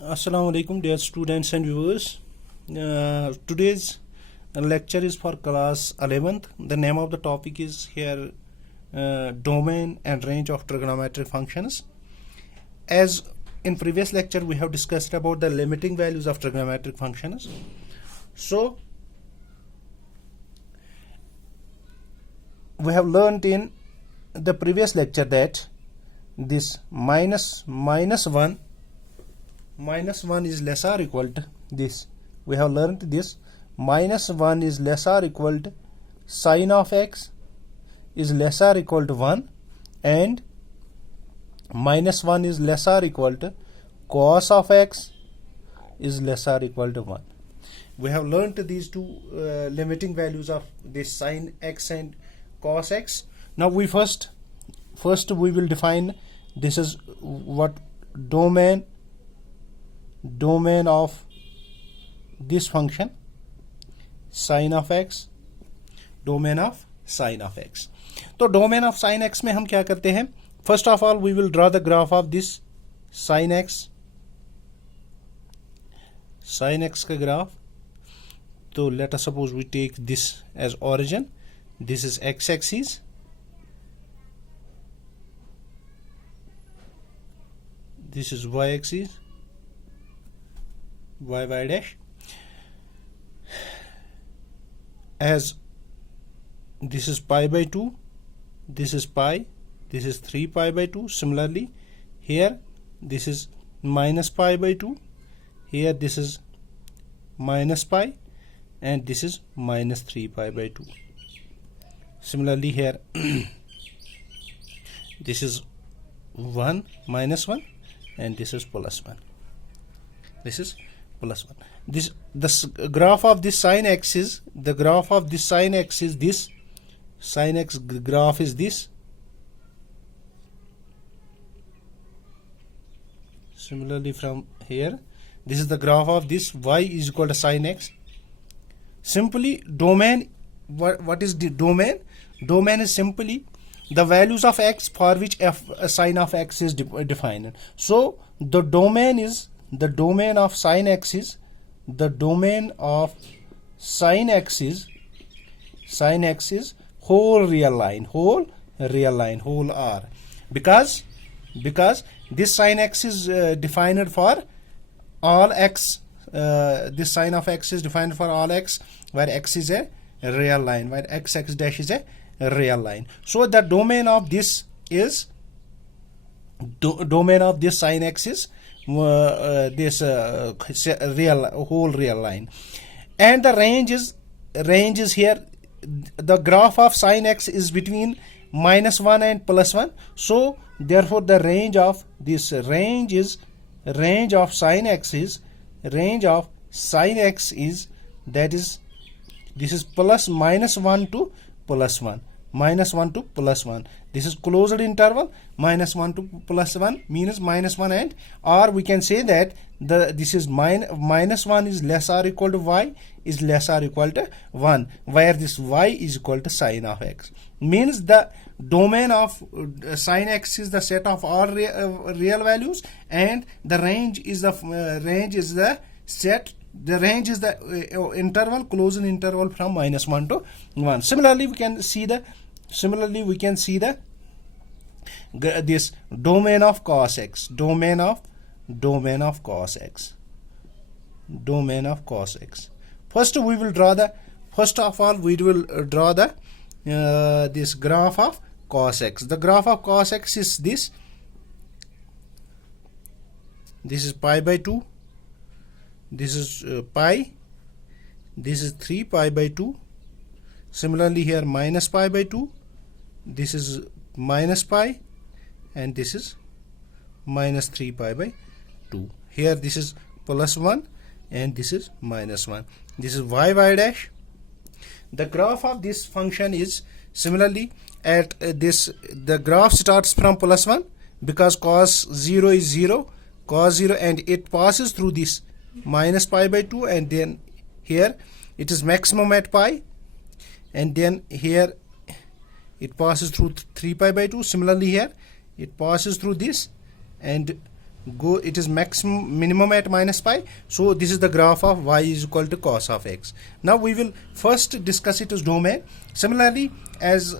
Assalamu alaikum, dear students and viewers. Today's lecture is for class 11th. The name of the topic is here domain and range of trigonometric functions. As in previous lecture we have discussed about the limiting values of trigonometric functions. So we have learned in the previous lecture that this minus 1 is less or equal to this. We have learned this minus 1 is less or equal to sine of x is less or equal to 1, and minus 1 is less or equal to cos of x is less or equal to 1. We have learned these two limiting values of this sine x and cos x. Now we first we will define this is what domain of this function sine of x, domain of sine of x. तो domain of sine x में हम क्या करते हैं? First of all we will draw the graph of this sine x का graph. So let us suppose we take this as origin. This is x-axis, this is y-axis, y dash. As this is pi by 2, this is pi, this is 3 pi by 2. Similarly here this is minus pi by 2, here this is minus pi, and this is minus 3 pi by 2. Similarly here this is 1 minus 1, and this is plus 1. This is plus 1. This graph of this sine x is the graph of this sine x is this. Sine x graph is this. Similarly from here this is the graph of this y is equal to sine x. Simply domain, what is the domain? Domain is simply the values of x for which sine of x is defined. So the domain is the domain of sine x is the domain of sine x is whole real line, whole R, because this sine x is defined for all x. This sine of x is defined for all x where x is a real line, where x dash is a real line. So the domain of this is domain of this sine x is this whole real line, and the range is here. The graph of sine x is between minus 1 and plus 1. So therefore the range of this range of sine x is that is this is plus minus 1 to plus 1, minus 1 to plus 1. This is closed interval. Minus 1 to plus 1 means minus 1, and or we can say that this is minus 1 is less or equal to y is less or equal to 1, where this y is equal to sine of x. Means the domain of sine x is the set of all real values, and the range is the set. The range is the interval, closed interval from minus 1 to 1. Similarly we can see this domain of cos x, domain of cos x. First of all we will draw the this graph of cos x. The graph of cos x is this. This is pi by 2, this is pi, this is 3 pi by 2. Similarly here minus pi by 2, this is minus pi, and this is minus 3 pi by 2. Here this is plus 1, and this is minus 1. This is y dash. The graph of this function is similarly at the graph starts from plus 1 because cos 0 is 0, and it passes through this minus pi by 2, and then here it is maximum at pi, and then here it passes through 3 pi by 2. Similarly here it passes through this, and it is minimum at minus pi. So this is the graph of y is equal to cos of x. Now we will first discuss it as domain. Similarly, as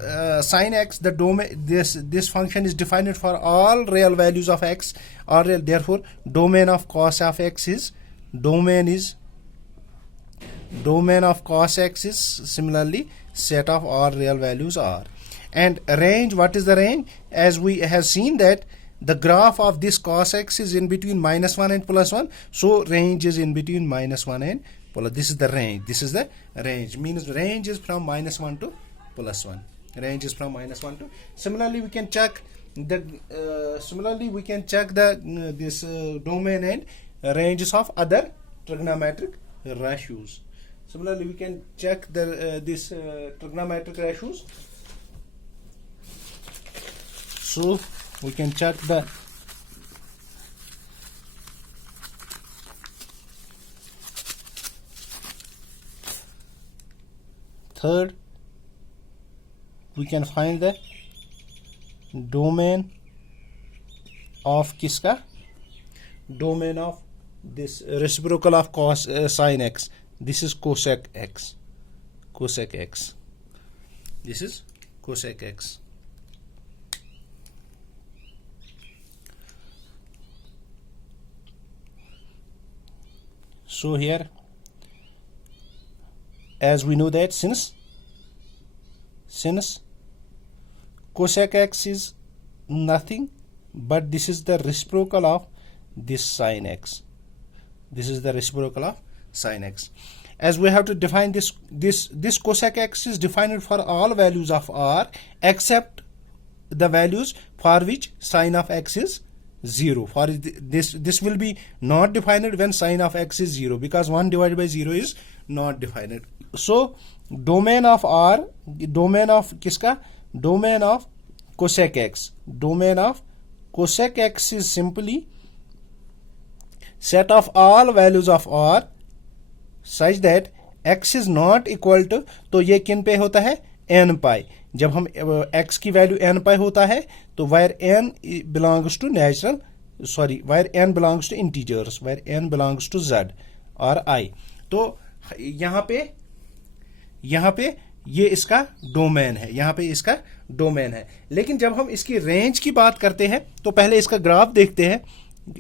sin x, the domain, this function is defined for all real values of x, or therefore domain of cos of x is domain of cos x is similarly set of all real values r. And range, what is the range? As we have seen that the graph of this cos x is in between minus 1 and plus 1. So range is in between minus 1 and plus. This is the range. This is the range. Means range is from minus 1 to plus 1. Range is from minus 1 to. Similarly, we can check the this domain and ranges of other trigonometric ratios. Similarly, we can check the this trigonometric ratios. So we can check the third. We can find the domain of kiska? Domain of this reciprocal of cos sin x. This is cosec x. Cosec x. This is cosec x. So here, as we know that since cosec x is nothing but this is the reciprocal of this sin x. This is the reciprocal of sin x. As we have to define this cosec x is defined for all values of r except the values for which sin of x is 0. For this will be not defined when sin of x is 0, because 1 divided by 0 is not defined. So domain of r, domain of kiska? Domain of cosec x. Domain of cosec x is simply set of all values of r such that x is not equal to, तो ये किन पे होता है? n pi. जब हम x की value n pi होता है तो where n belongs to where n belongs to integers, where n belongs to z or I, तो यहाँ पे ये इसका डोमेन है, यहाँ पे इसका डोमेन है. लेकिन जब हम इसकी रेंज की बात करते हैं तो पहले इसका ग्राफ देखते हैं.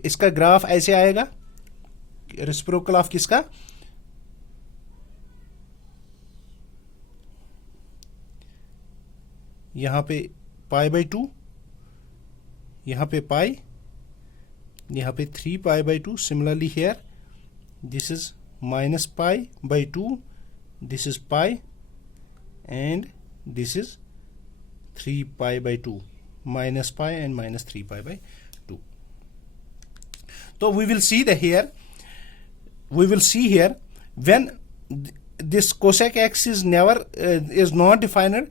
इसका ग्राफ ऐसे आएगा, रेसिप्रोकल ऑफ किसका? यहाँ पे पाई बाई 2, यहाँ पे पाई, यहाँ पे 3 pi by 2. Similarly here this is minus pi by 2, this is pi, and this is 3 pi by 2, minus pi and minus 3 pi by 2. So we will see here when this cosec x is never is not defined,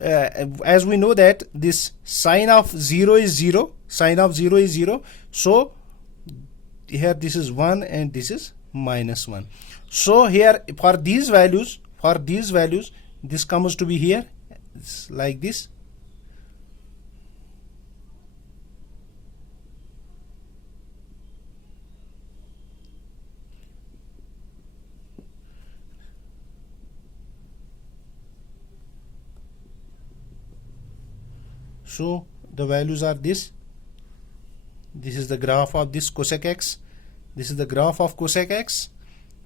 as we know that this sine of 0 is 0, sine of 0 is 0. So here this is 1 and this is minus 1. So here for these values, this comes to be here like this. So the values are this. This is the graph of this cosec x. This is the graph of cosec x.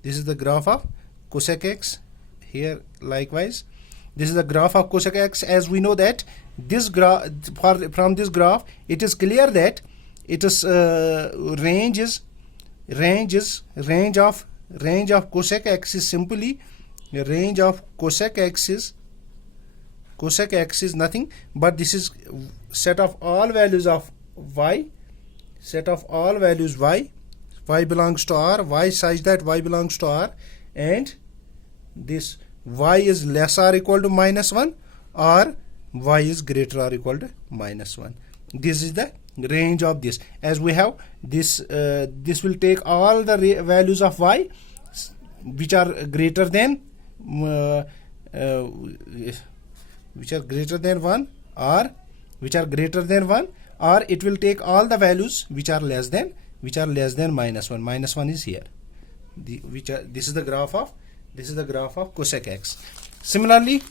This is the graph of cosec x. Here likewise, this is the graph of cosec x. As we know that this graph, from this graph, it is clear that it is range of cosec x is simply range of cosec x is nothing but this is set of all values of y, set of all values y belongs to r, y such that y belongs to r, and this y is less or equal to minus 1 or y is greater or equal to minus 1. This is the range of this. As we have this, this will take all the values of y which are greater than 1 or which are greater than 1, or it will take all the values which are less than which are less than -1. -1 is here. This is the graph of cosec x. Similarly,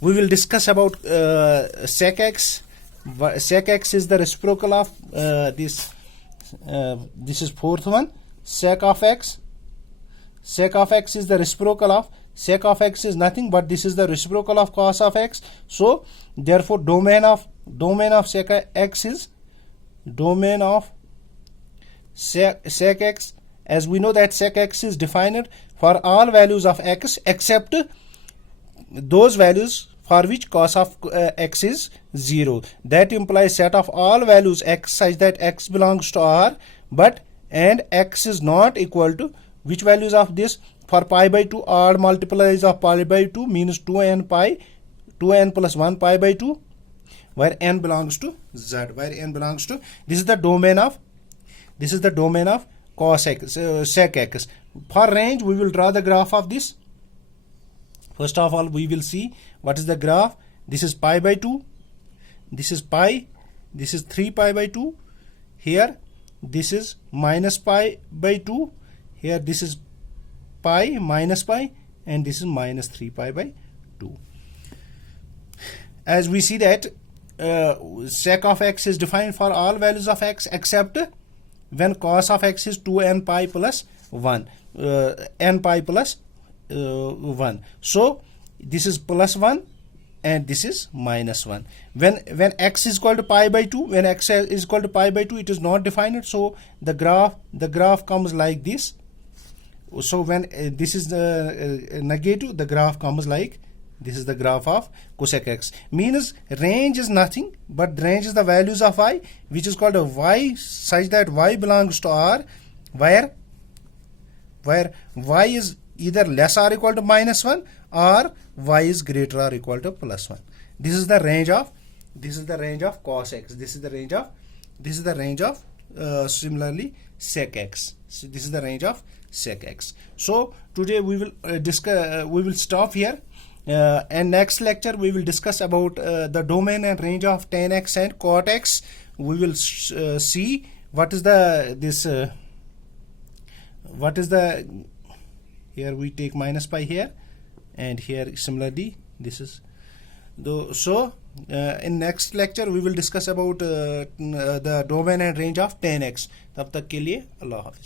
we will discuss about sec x. Sec x is the reciprocal of this. This is fourth one. Sec of x. Sec of x is the reciprocal of. Sec of x is nothing but this is the reciprocal of cos of x. So therefore domain of sec x is domain of sec x, as we know that sec x is defined for all values of x except those values for which cos of x is 0. That implies set of all values x such that x belongs to R, but and x is not equal to which values of this. For pi by 2, odd multipliers of pi by 2 means 2n plus 1 pi by 2, where n belongs to z, where n belongs to, this is the domain of cos x, sec x. For range, we will draw the graph of this. First of all, we will see what is the graph. This is pi by 2, this is pi, this is 3 pi by 2, here this is minus pi by 2, here this is pi minus pi, and this is minus 3 pi by 2. As we see that sec of x is defined for all values of x except when cos of x is 2n pi plus 1, n pi plus 1. So this is plus 1 and this is minus 1. When x is equal to pi by 2, when x is equal to pi by 2, it is not defined. So the graph comes like this. So when this is the negative, the graph comes like this is the graph of cosec x. Means range is nothing but range is the values of y, which is called a y such that y belongs to R, where y is either less or equal to -1 or y is greater or equal to +1. This is the range of cos x. This is the range of similarly sec x. So this is the range of sec x. So today we will we will stop here, and next lecture we will discuss about the domain and range of tan x and cot x. We will see what is the here we take minus pi here, and here similarly this is so in next lecture we will discuss about the domain and range of tan x. तब तक के लिए अल्लाह हाफ़िज़.